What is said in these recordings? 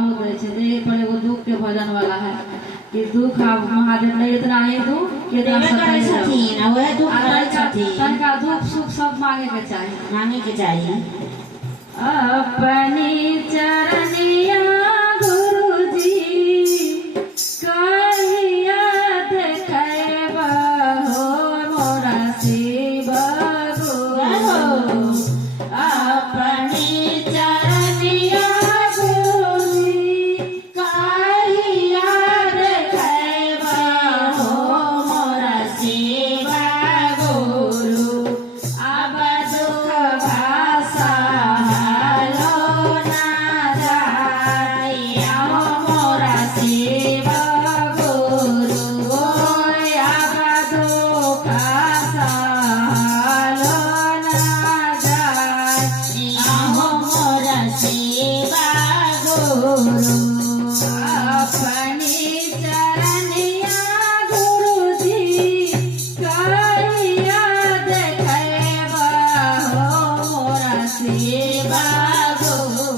बहुत रहे थे ये पर एगो दुख के भजन वाला है कि दुख आप महादेव ने इतना है दुख कि करे छथिन आ वह दुख करे छथिन तनका दुख सुख सब मांगे के चाहिए मांगे के चाहिए। अपनी चरनिया गुरुजी कहिया देखैबा हो मोरा शिव गुरु अपनी चरनिया गुरुजी कहिया देखैबा हो मोरा शिव गुरु अब दुख भाषा लो ना जाइया हो मोरा शिव गुरु अब दुख सहलो ना जाइया हो मोरा शिव गुरु अपनी चरनिया गुरुजी कहिया देखैबा हो मोरा शिव गुरु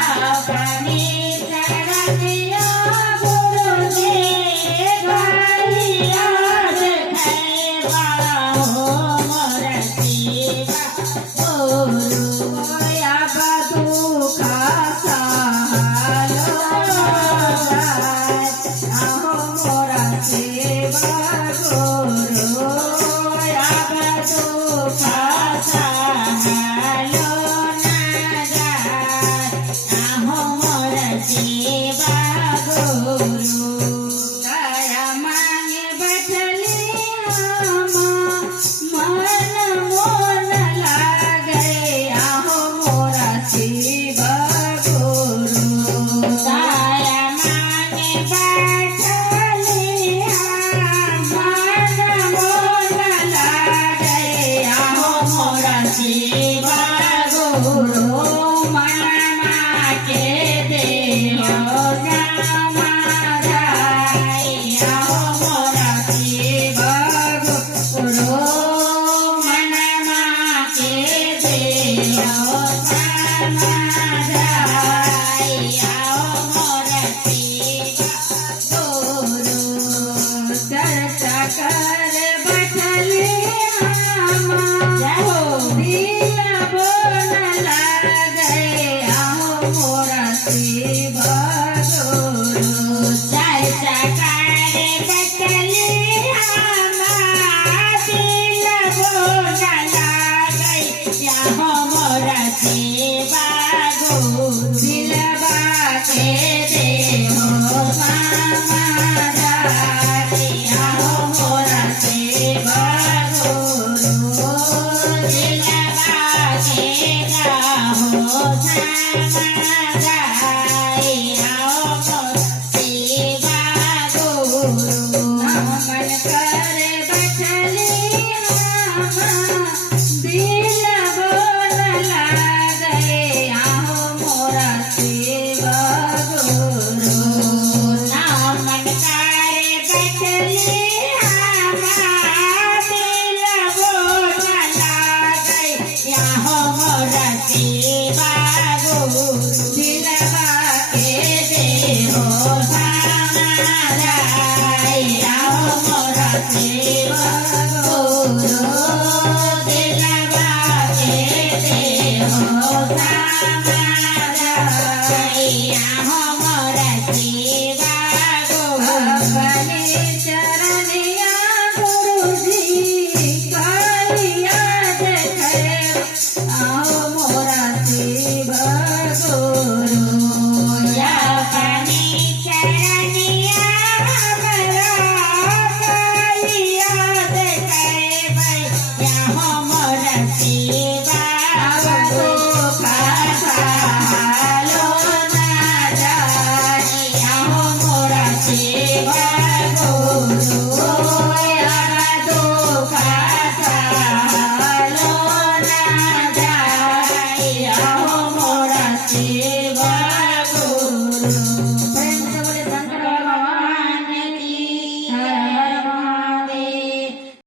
अपनी चरनिया गुरुजी कहिया देखैबा हो मोरा शिव गुरु अब दुख सहलो जाइया हो मोरा शिव गुरु अब दुख सहलो ना जाइया हो मोरा शिव गुरु दया मांगे बैठली हम मन मोन लागे आहो मोरा शिव गुरु दया मांगे बैठली हम मन मोन लागे आहो मोरा शिव गुरु मनमा के देहो जाइया हो मोरा शिव गुरु मनमा के देहो जाइया हो मोरा शिव गुरु चर्चा कर बैठली हम जय हो दिल बोल लागे आहो मोरा शिव गुरु जय जयकार बचली हम दिल बोला